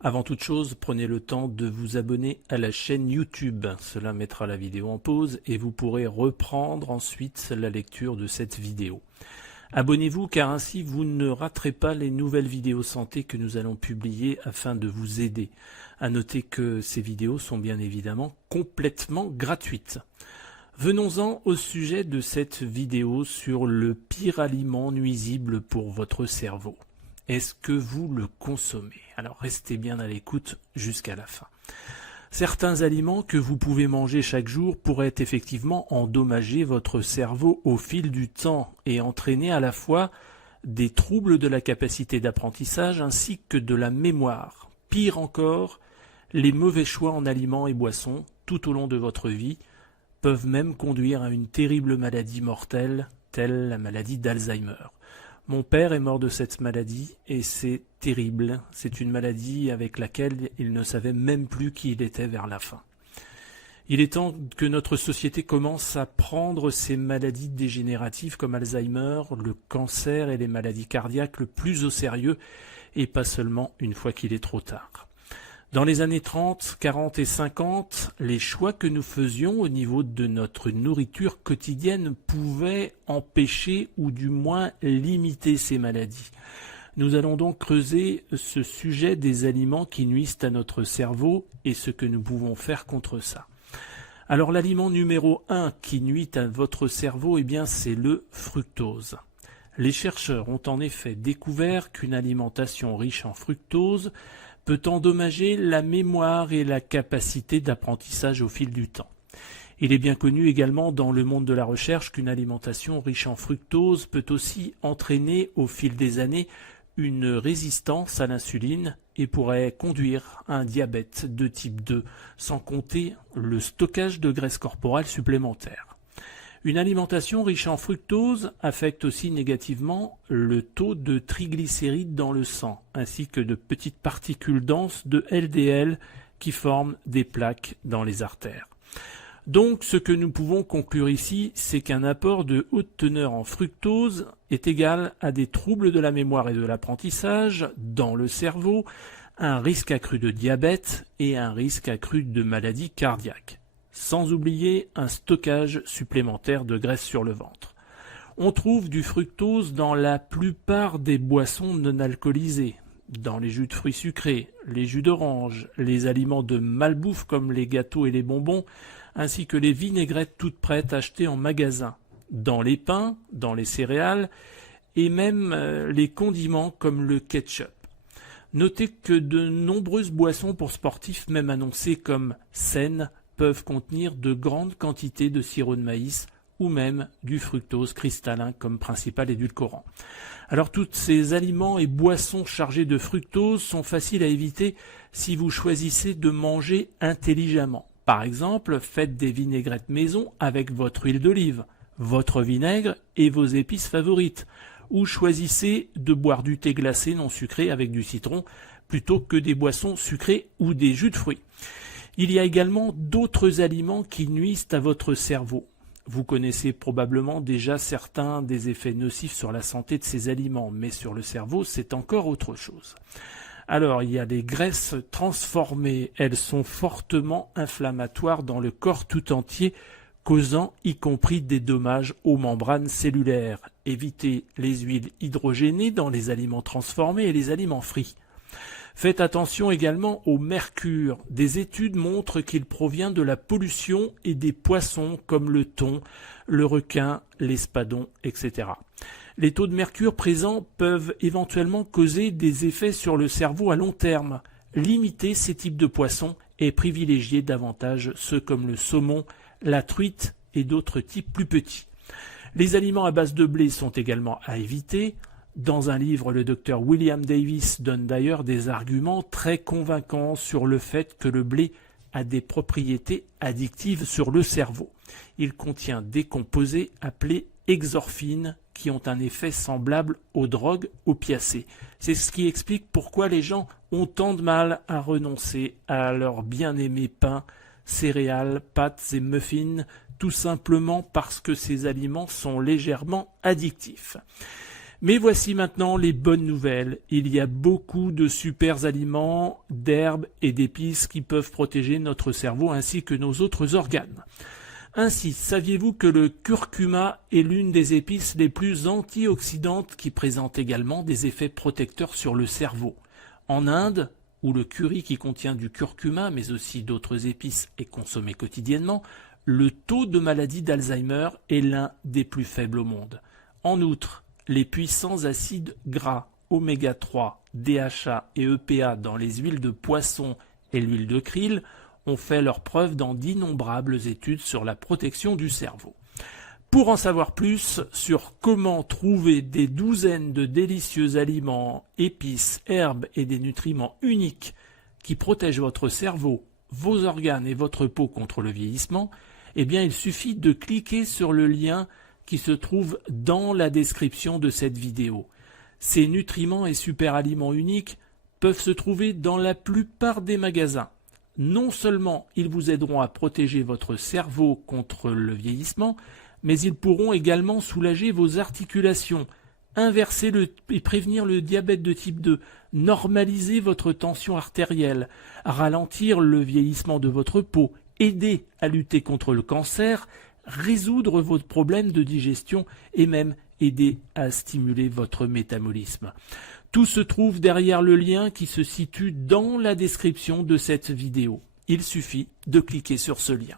Avant toute chose, prenez le temps de vous abonner à la chaîne YouTube. Cela mettra la vidéo en pause et vous pourrez reprendre ensuite la lecture de cette vidéo. Abonnez-vous car ainsi vous ne raterez pas les nouvelles vidéos santé que nous allons publier afin de vous aider. À noter que ces vidéos sont bien évidemment complètement gratuites. Venons-en au sujet de cette vidéo sur le pire aliment nuisible pour votre cerveau. Est-ce que vous le consommez? Alors restez bien à l'écoute jusqu'à la fin. Certains aliments que vous pouvez manger chaque jour pourraient effectivement endommager votre cerveau au fil du temps et entraîner à la fois des troubles de la capacité d'apprentissage ainsi que de la mémoire. Pire encore, les mauvais choix en aliments et boissons tout au long de votre vie peuvent même conduire à une terrible maladie mortelle, telle la maladie d'Alzheimer. Mon père est mort de cette maladie et c'est terrible. C'est une maladie avec laquelle il ne savait même plus qui il était vers la fin. Il est temps que notre société commence à prendre ces maladies dégénératives comme Alzheimer, le cancer et les maladies cardiaques le plus au sérieux et pas seulement une fois qu'il est trop tard. Dans les années 30, 40 et 50, les choix que nous faisions au niveau de notre nourriture quotidienne pouvaient empêcher ou du moins limiter ces maladies. Nous allons donc creuser ce sujet des aliments qui nuisent à notre cerveau et ce que nous pouvons faire contre ça. Alors l'aliment numéro 1 qui nuit à votre cerveau, eh bien c'est le fructose. Les chercheurs ont en effet découvert qu'une alimentation riche en fructose peut endommager la mémoire et la capacité d'apprentissage au fil du temps. Il est bien connu également dans le monde de la recherche qu'une alimentation riche en fructose peut aussi entraîner au fil des années une résistance à l'insuline et pourrait conduire à un diabète de type 2, sans compter le stockage de graisse corporelle supplémentaire. Une alimentation riche en fructose affecte aussi négativement le taux de triglycérides dans le sang, ainsi que de petites particules denses de LDL qui forment des plaques dans les artères. Donc ce que nous pouvons conclure ici, c'est qu'un apport de haute teneur en fructose est égal à des troubles de la mémoire et de l'apprentissage dans le cerveau, un risque accru de diabète et un risque accru de maladies cardiaques. Sans oublier un stockage supplémentaire de graisse sur le ventre. On trouve du fructose dans la plupart des boissons non alcoolisées, dans les jus de fruits sucrés, les jus d'orange, les aliments de malbouffe comme les gâteaux et les bonbons, ainsi que les vinaigrettes toutes prêtes achetées en magasin, dans les pains, dans les céréales et même les condiments comme le ketchup. Notez que de nombreuses boissons pour sportifs, même annoncées comme saines, peuvent contenir de grandes quantités de sirop de maïs ou même du fructose cristallin comme principal édulcorant. Alors tous ces aliments et boissons chargés de fructose sont faciles à éviter si vous choisissez de manger intelligemment. Par exemple, faites des vinaigrettes maison avec votre huile d'olive, votre vinaigre et vos épices favorites. Ou choisissez de boire du thé glacé non sucré avec du citron plutôt que des boissons sucrées ou des jus de fruits. Il y a également d'autres aliments qui nuisent à votre cerveau. Vous connaissez probablement déjà certains des effets nocifs sur la santé de ces aliments, mais sur le cerveau, c'est encore autre chose. Alors, il y a les graisses transformées. Elles sont fortement inflammatoires dans le corps tout entier, causant y compris des dommages aux membranes cellulaires. Évitez les huiles hydrogénées dans les aliments transformés et les aliments frits. Faites attention également au mercure. Des études montrent qu'il provient de la pollution et des poissons comme le thon, le requin, l'espadon, etc. Les taux de mercure présents peuvent éventuellement causer des effets sur le cerveau à long terme. Limitez ces types de poissons et privilégiez davantage ceux comme le saumon, la truite et d'autres types plus petits. Les aliments à base de blé sont également à éviter. Dans un livre, le docteur William Davis donne d'ailleurs des arguments très convaincants sur le fait que le blé a des propriétés addictives sur le cerveau. Il contient des composés appelés exorphines qui ont un effet semblable aux drogues opiacées. C'est ce qui explique pourquoi les gens ont tant de mal à renoncer à leur bien-aimé pain, céréales, pâtes et muffins, tout simplement parce que ces aliments sont légèrement addictifs. Mais voici maintenant les bonnes nouvelles. Il y a beaucoup de super aliments, d'herbes et d'épices qui peuvent protéger notre cerveau ainsi que nos autres organes. Ainsi, saviez-vous que le curcuma est l'une des épices les plus antioxydantes qui présente également des effets protecteurs sur le cerveau? En Inde, où le curry qui contient du curcuma mais aussi d'autres épices est consommé quotidiennement, le taux de maladie d'Alzheimer est l'un des plus faibles au monde. En outre, les puissants acides gras oméga 3, DHA et EPA dans les huiles de poisson et l'huile de krill ont fait leurs preuves dans d'innombrables études sur la protection du cerveau. Pour en savoir plus sur comment trouver des douzaines de délicieux aliments, épices, herbes et des nutriments uniques qui protègent votre cerveau, vos organes et votre peau contre le vieillissement, eh bien il suffit de cliquer sur le lien qui se trouve dans la description de cette vidéo. Ces nutriments et super aliments uniques peuvent se trouver dans la plupart des magasins. Non seulement ils vous aideront à protéger votre cerveau contre le vieillissement, mais ils pourront également soulager vos articulations, inverser et prévenir le diabète de type 2, normaliser votre tension artérielle, ralentir le vieillissement de votre peau, aider à lutter contre le cancer, résoudre vos problèmes de digestion et même aider à stimuler votre métabolisme. Tout se trouve derrière le lien qui se situe dans la description de cette vidéo. Il suffit de cliquer sur ce lien.